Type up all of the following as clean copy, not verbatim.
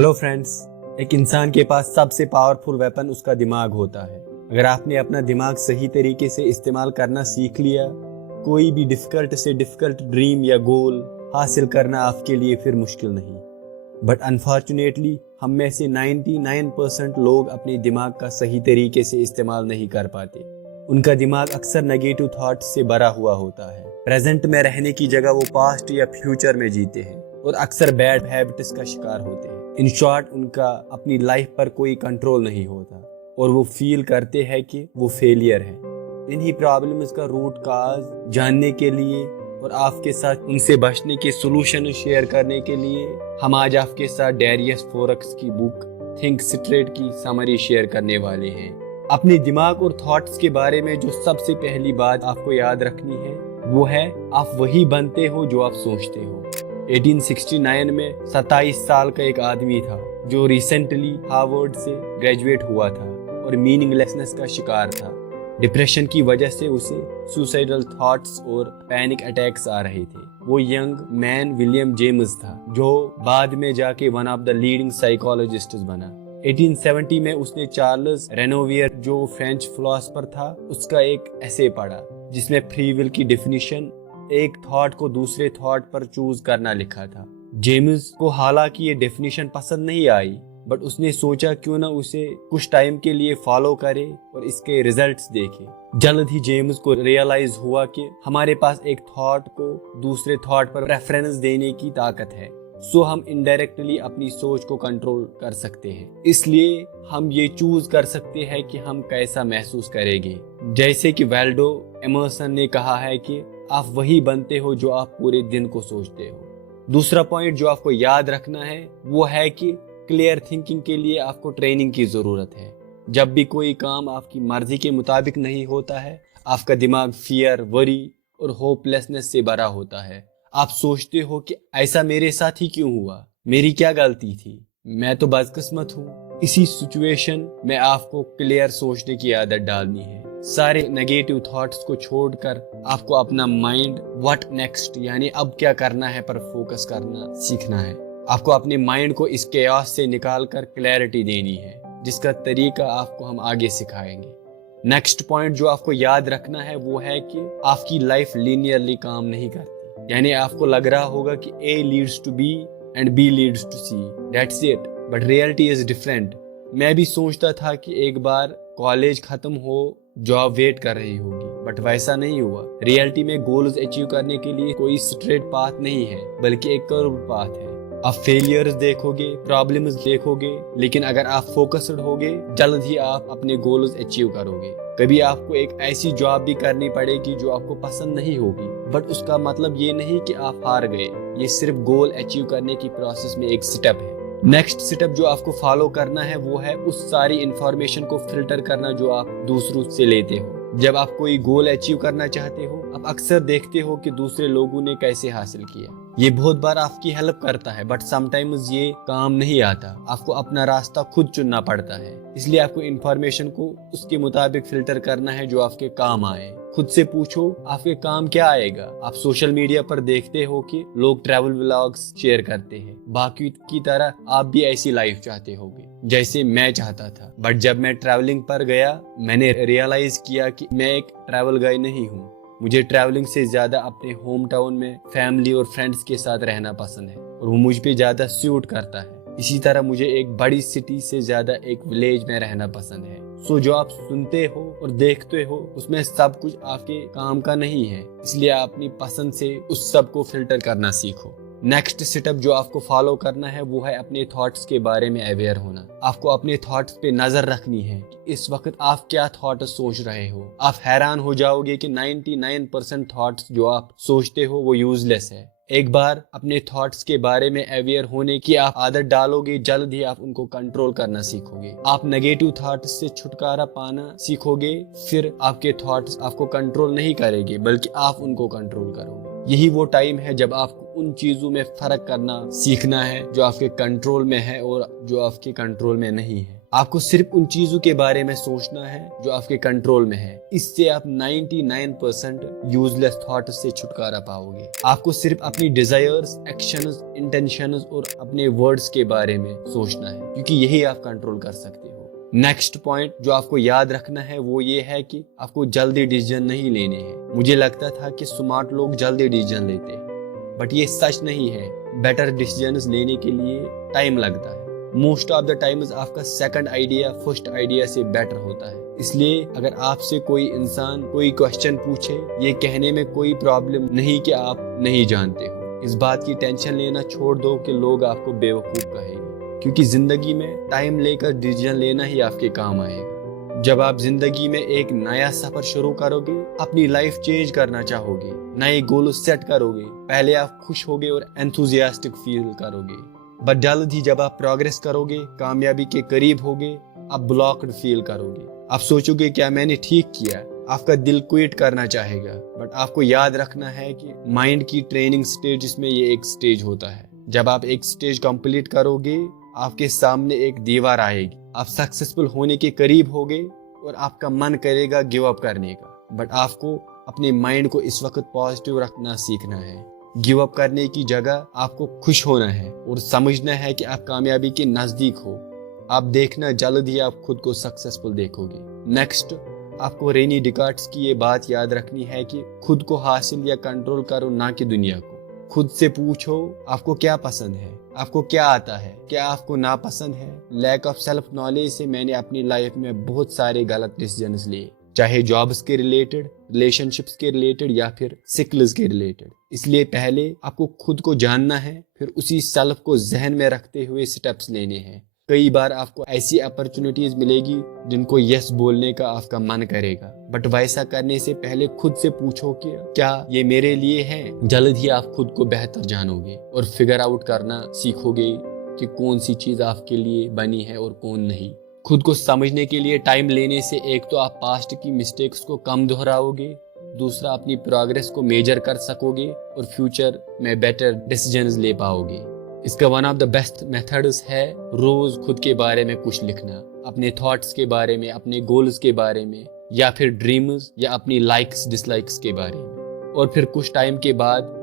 Hello friends. एक इंसान के पास सबसे पावरफुल वेपन उसका दिमाग होता है। अगर आपने अपना दिमाग सही तरीके से इस्तेमाल करना सीख लिया, कोई भी डिफिकल्ट से डिफिकल्ट ड्रीम या गोल हासिल करना आपके लिए फिर मुश्किल नहीं। बट अनफॉर्चुनेटली हम में से 99% लोग अपने दिमाग का सही तरीके से इस्तेमाल नहीं कर पाते। उनका दिमाग अक्सर नेगेटिव थॉट्स से भरा हुआ होता है। प्रेजेंट में रहने की जगह वो पास्ट या फ्यूचर में जीते हैं और अक्सर बैड हैबिट्स का शिकार होते हैं। इन शॉर्ट, उनका अपनी लाइफ पर कोई कंट्रोल नहीं होता और वो फील करते हैं कि वो फेलियर है। इन्हीं प्रॉब्लम्स का रूट काज जानने के लिए और आपके साथ उनसे बचने के सॉल्यूशन शेयर करने के लिए हम आज आपके साथ डैरियस फोरक्स की बुक थिंक स्ट्रेट की समरी शेयर करने वाले हैं। अपने दिमाग और थॉट्स के बारे में जो सबसे पहली बात आपको याद रखनी है वो है, आप वही बनते हो जो आप सोचते हो। 1869 में 27 साल का एक आदमी था जो रिसेंटली हार्वर्ड से ग्रेजुएट हुआ था और मीनिंगलेसनेस का शिकार था। डिप्रेशन की वजह से उसे सुसाइडल थॉट्स और पैनिक अटैक्स आ रहे थे। वो यंग मैन विलियम जेम्स था जो बाद में जाके one of the leading psychologist बना। 1870 में उसने चार्ल्स रेनोवियर जो फ्रेंच फिलोसोफर था उसका एक एसे पढ़ा जिसमें फ्री विल की डेफिनेशन एक थॉट को दूसरे थॉट पर चूज करना लिखा था। जेम्स को हालांकि ये डेफिनेशन पसंद नहीं आई, बट उसने सोचा क्यों ना उसे कुछ टाइम के लिए फॉलो करे और इसके रिजल्ट्स देखे। जल्द ही जेम्स को रियलाइज हुआ कि हमारे पास एक थॉट को दूसरे थॉट पर प्रेफरेंस देने की ताकत है, सो हम इनडायरेक्टली अपनी सोच को कंट्रोल कर सकते हैं। इसलिए हम ये चूज कर सकते हैं कि हम कैसा महसूस करेंगे। जैसे कि वेल्डो एमर्सन ने कहा है कि आप वही बनते हो जो आप पूरे दिन को सोचते हो। दूसरा पॉइंट जो आपको याद रखना है वो है कि क्लियर थिंकिंग के लिए आपको ट्रेनिंग की जरूरत है। जब भी कोई काम आपकी मर्जी के मुताबिक नहीं होता है, आपका दिमाग फियर, वरी और होपलेसनेस से भरा होता है। आप सोचते हो कि ऐसा मेरे साथ ही क्यों हुआ, मेरी क्या गलती थी, मैं तो बदकिस्मत हूँ। इसी सिचुएशन में आपको क्लियर सोचने की आदत डालनी है। सारे नेगेटिव थॉट्स को छोड़कर आपको अपना माइंड व्हाट नेक्स्ट यानी अब क्या करना है पर फोकस करना सीखना है। आपको अपने माइंड को इस केओस से निकालकर क्लैरिटी देनी है, जिसका तरीका आपको हम आगे सिखाएंगे। नेक्स्ट पॉइंट जो आपको याद रखना है वो है कि आपकी लाइफ लीनियरली काम नहीं करती। यानी आपको लग रहा होगा कि A leads to B and B leads to C, that's it, but reality is different. मैं भी सोचता था कि एक बार कॉलेज खत्म हो, जॉब वेट कर रही होगी, बट वैसा नहीं हुआ। रियलिटी में गोल्स अचीव करने के लिए कोई स्ट्रेट पाथ नहीं है, बल्कि एक कर्व पाथ है। आप फेलियर्स देखोगे, प्रॉब्लम्स देखोगे, लेकिन अगर आप फोकस्ड होगे, जल्द ही आप अपने गोल्स अचीव करोगे। कभी आपको एक ऐसी जॉब भी करनी पड़ेगी जो आपको पसंद नहीं होगी, बट उसका मतलब ये नहीं कि आप हार गए। ये सिर्फ गोल अचीव करने की प्रोसेस में एक स्टेप है। नेक्स्ट स्टेप जो आपको फॉलो करना है वो है उस सारी इंफॉर्मेशन को फिल्टर करना जो आप दूसरों से लेते हो। जब आप कोई गोल अचीव करना चाहते हो, आप अक्सर देखते हो कि दूसरे लोगों ने कैसे हासिल किया। ये बहुत बार आपकी हेल्प करता है, बट समटाइम्स ये काम नहीं आता। आपको अपना रास्ता खुद चुनना पड़ता है। इसलिए आपको इंफॉर्मेशन को उसके मुताबिक फिल्टर करना है जो आपके काम आए। खुद से पूछो आपके काम क्या आएगा। आप सोशल मीडिया पर देखते हो कि लोग ट्रैवल व्लॉग्स शेयर करते हैं, बाकी की तरह आप भी ऐसी लाइफ चाहते होगे जैसे मैं चाहता था। बट जब मैं ट्रैवलिंग पर गया, मैंने रियलाइज किया कि मैं एक ट्रैवल गाय नहीं हूँ। मुझे ट्रैवलिंग से ज्यादा अपने होम टाउन में फैमिली और फ्रेंड्स के साथ रहना पसंद है और वो मुझ पे ज्यादा सूट करता है। इसी तरह मुझे एक बड़ी सिटी से ज्यादा एक विलेज में रहना पसंद है। सो जो आप सुनते हो और देखते हो उसमें सब कुछ आपके काम का नहीं है, इसलिए आप अपनी पसंद से उस सब को फिल्टर करना सीखो। नेक्स्ट स्टेप जो आपको फॉलो करना है वो है अपने थॉट्स के बारे में अवेयर होना। आपको अपने थॉट्स पे नजर रखनी है कि इस वक्त आप क्या थॉट सोच रहे हो। आप हैरान हो जाओगे कि 99% थॉट्स जो आप सोचते हो वो यूजलेस है। एक बार अपने थॉट्स के बारे में अवेयर होने की आप आदत डालोगे, जल्द ही आप उनको कंट्रोल करना सीखोगे। आप नेगेटिव थॉट्स से छुटकारा पाना सीखोगे, फिर आपके थॉट्स आपको कंट्रोल नहीं करेंगे बल्कि आप उनको कंट्रोल करोगे। यही वो टाइम है जब आपको उन चीजों में फर्क करना सीखना है जो आपके कंट्रोल में है और जो आपके कंट्रोल में नहीं है। आपको सिर्फ उन चीजों के बारे में सोचना है जो आपके कंट्रोल में है। इससे आप 99% यूजलेस थॉट से छुटकारा पाओगे। आपको सिर्फ अपनी डिजायर्स, एक्शंस, इंटेंशंस और अपने वर्ड्स के बारे में सोचना है, क्योंकि यही आप कंट्रोल कर सकते हो। नेक्स्ट पॉइंट जो आपको याद रखना है वो ये है कि आपको जल्दी डिसीजन नहीं लेने हैं। मुझे लगता था कि स्मार्ट लोग जल्दी डिसीजन लेते हैं, बट ये सच नहीं है। बेटर डिसीजंस लेने के लिए टाइम लगता है। मोस्ट ऑफ द टाइम्स आपका सेकंड आइडिया फर्स्ट आइडिया से बेटर होता है। इसलिए अगर आपसे कोई इंसान कोई क्वेश्चन पूछे, ये कहने में कोई प्रॉब्लम नहीं कि आप नहीं जानते हो। इस बात की टेंशन लेना छोड़ दो कि लोग आपको बेवकूफ कहेंगे, क्योंकि जिंदगी में टाइम लेकर डिसीजन लेना ही आपके काम आएगा। जब आप जिंदगी में एक नया सफर शुरू करोगे, अपनी लाइफ चेंज करना चाहोगे, नए गोल सेट करोगे, पहले आप खुश होगे और एंथुजियास्टिक फील करोगे। बट जल्द ही जब आप प्रोग्रेस करोगे, कामयाबी के करीब होगे, आप ब्लॉक्ड फील करोगे। आप सोचोगे क्या मैंने ठीक किया। आपका दिल क्विट करना चाहेगा। बट आपको याद रखना है कि माइंड की ट्रेनिंग स्टेज इसमें ये एक स्टेज होता है। जब आप एक स्टेज कंप्लीट करोगे, आपके सामने एक दीवार आएगी। आप सक्सेसफुल होने के करीब होगे और आपका मन करेगा गिव अप करने का। बट आपको अपने माइंड को इस वक्त पॉजिटिव रखना सीखना है। गिव अप करने की जगह आपको खुश होना है और समझना है कि आप कामयाबी के नजदीक हो। आप देखना जल्द ही आप खुद को सक्सेसफुल देखोगे। नेक्स्ट, आपको रेनी डिकार्ड्स की ये बात याद रखनी है कि खुद को हासिल या कंट्रोल करो, ना कि दुनिया को। खुद से पूछो आपको क्या पसंद है, आपको क्या आता है, क्या आपको नापसंद है। लैक ऑफ सेल्फ नॉलेज से मैंने अपनी लाइफ में बहुत सारे गलत डिसीजंस लिए, चाहे जॉब्स के रिलेटेड, रिलेशनशिप्स के रिलेटेड या फिर स्किल्स के रिलेटेड। इसलिए पहले आपको खुद को जानना है, फिर उसी सेल्फ को जहन में रखते हुए स्टेप्स लेने हैं। कई बार आपको ऐसी अपॉर्चुनिटीज मिलेगी जिनको यस बोलने का आपका मन करेगा, बट वैसा करने से पहले खुद से पूछो कि क्या ये मेरे लिए है। जल्द ही आप खुद को बेहतर जानोगे और फिगर आउट करना सीखोगे कि कौन सी चीज आपके लिए बनी है और कौन नहीं। खुद को समझने के लिए टाइम लेने से एक तो आप पास्ट की मिस्टेक्स को कम दोहराओगे, दूसरा अपनी प्रोग्रेस को मेजर कर सकोगे और फ्यूचर में बेटर डिसीजंस ले पाओगे। इसका one of the best methods है रोज खुद के बारे में कुछ लिखना, अपने थॉट्स के बारे में, अपने गोल्स के बारे में, या फिर ड्रीम्स या अपनी लाइक्स डिसलाइक्स के बारे में। और फिर कुछ टाइम के बाद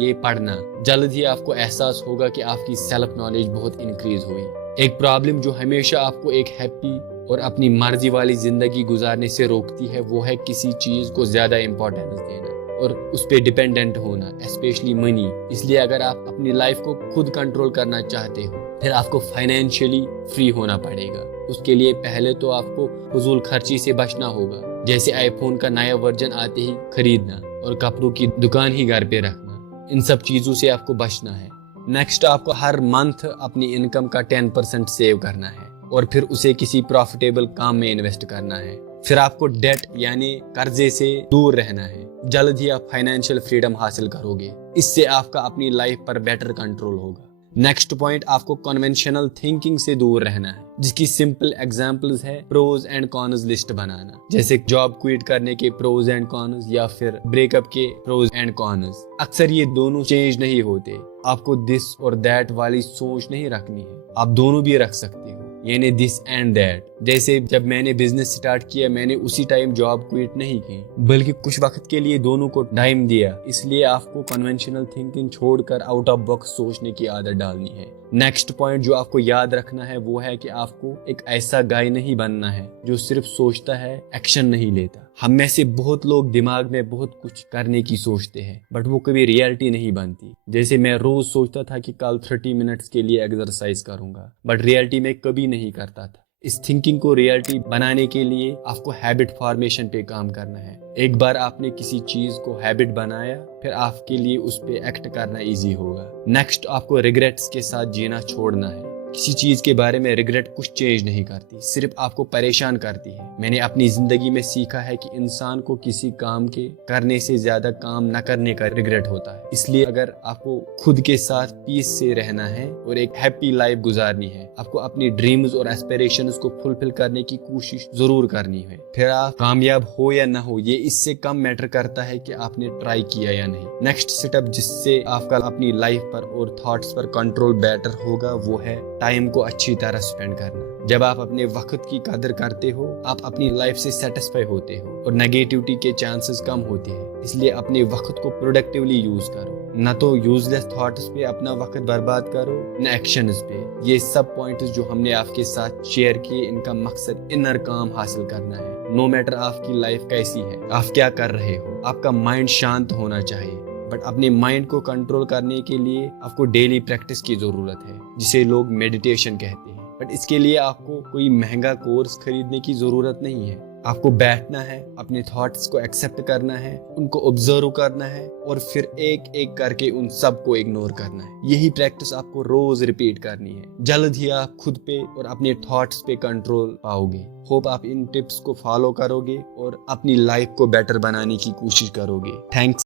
ये पढ़ना, जल्द ही आपको एहसास होगा कि आपकी सेल्फ नॉलेज बहुत इंक्रीज हुई। एक प्रॉब्लम जो हमेशा आपको एक हैप्पी और अपनी मर्जी वाली जिंदगी गुजारने से रोकती है, वो है किसी चीज को ज्यादा इंपॉर्टेंस देना और उस पर डिपेंडेंट होना, स्पेशली मनी। इसलिए अगर आप अपनी लाइफ को खुद कंट्रोल करना चाहते हो, फिर आपको फाइनेंशियली फ्री होना पड़ेगा। उसके लिए पहले तो आपको फजूल खर्ची से बचना होगा, जैसे आईफोन का नया वर्जन आते ही खरीदना और कपड़ों की दुकान ही घर पे रखना। इन सब चीजों से आपको बचना है। नेक्स्ट, आपको हर मंथ अपनी इनकम का 10% सेव करना है और फिर उसे किसी प्रॉफिटेबल काम में इन्वेस्ट करना है। फिर आपको डेट यानी कर्जे से दूर रहना है। जल्द ही आप फाइनेंशियल फ्रीडम हासिल करोगे। इससे आपका अपनी लाइफ पर बेटर कंट्रोल होगा। नेक्स्ट पॉइंट, आपको कन्वेंशनल थिंकिंग से दूर रहना है, जिसकी सिंपल एग्जांपल्स है प्रोज एंड कॉन्स लिस्ट बनाना, जैसे जॉब क्विट करने के प्रोज एंड कॉन्स या फिर ब्रेकअप के प्रोज एंड कॉन्स। अक्सर ये दोनों चेंज नहीं होते। आपको दिस और दैट वाली सोच नहीं रखनी है, आप दोनों भी रख सकते हो, यानी दिस एंड दैट। जैसे जब मैंने बिजनेस स्टार्ट किया, मैंने उसी टाइम जॉब क्विट नहीं की, बल्कि कुछ वक्त के लिए दोनों को टाइम दिया। इसलिए आपको कन्वेंशनल थिंकिंग छोड़कर आउट ऑफ बॉक्स सोचने की आदत डालनी है। नेक्स्ट पॉइंट जो आपको याद रखना है वो है कि आपको एक ऐसा गाय नहीं बनना है जो सिर्फ सोचता है, एक्शन नहीं लेता। हम में से बहुत लोग दिमाग में बहुत कुछ करने की सोचते हैं, बट वो कभी रियलिटी नहीं बनती। जैसे मैं रोज सोचता था कि कल 30 मिनट्स के लिए एक्सरसाइज करूंगा, बट रियलिटी में कभी नहीं करता था। इस थिंकिंग को रियलिटी बनाने के लिए आपको हैबिट फॉर्मेशन पे काम करना है। एक बार आपने किसी चीज को हैबिट बनाया, फिर आपके लिए उस पे एक्ट करना इजी होगा। नेक्स्ट, आपको रिग्रेट्स के साथ जीना छोड़ना है। किसी चीज के बारे में रिग्रेट कुछ चेंज नहीं करती, सिर्फ आपको परेशान करती है। मैंने अपनी जिंदगी में सीखा है कि इंसान को किसी काम के करने से ज्यादा काम न करने का रिग्रेट होता है। इसलिए अगर आपको खुद के साथ पीस से रहना है और एक हैप्पी लाइफ गुजारनी है, आपको अपनी ड्रीम्स और एस्पिरेशंस को फुलफिल करने की कोशिश जरूर करनी है। फिर आप कामयाब हो या ना हो, ये इससे कम मैटर करता है कि आपने ट्राई किया या नहीं। नेक्स्ट स्टेप जिससे आपका अपनी लाइफ पर और थॉट्स पर कंट्रोल बेटर होगा वो है टाइम को अच्छी तरह स्पेंड करना। जब आप अपने वक्त की कदर करते हो, आप अपनी लाइफ से सेटिस्फाई होते हो और नेगेटिविटी के चांसेस कम होते हैं। इसलिए अपने वक्त को प्रोडक्टिवली यूज करो, ना तो यूजलेस थॉट्स पे अपना वक्त बर्बाद करो, न एक्शंस पे। ये सब पॉइंट्स जो हमने आपके साथ शेयर किए, इनका मकसद इनर काम हासिल करना है। नो मैटर आपकी लाइफ कैसी है, आप क्या कर रहे हो, आपका माइंड शांत होना चाहिए। बट अपने माइंड को कंट्रोल करने के लिए आपको डेली प्रैक्टिस की जरूरत है, जिसे लोग मेडिटेशन कहते हैं। बट इसके लिए आपको कोई महंगा कोर्स खरीदने की जरूरत नहीं है। आपको बैठना है, अपने थॉट्स को एक्सेप्ट करना है, उनको ऑब्जर्व करना है और फिर एक एक करके उन सब को इग्नोर करना है। यही प्रैक्टिस आपको रोज रिपीट करनी है। जल्द ही आप खुद पे और अपने थॉट्स पे कंट्रोल पाओगे। होप आप इन टिप्स को फॉलो करोगे और अपनी लाइफ को बेटर बनाने की कोशिश करोगे। थैंक्स।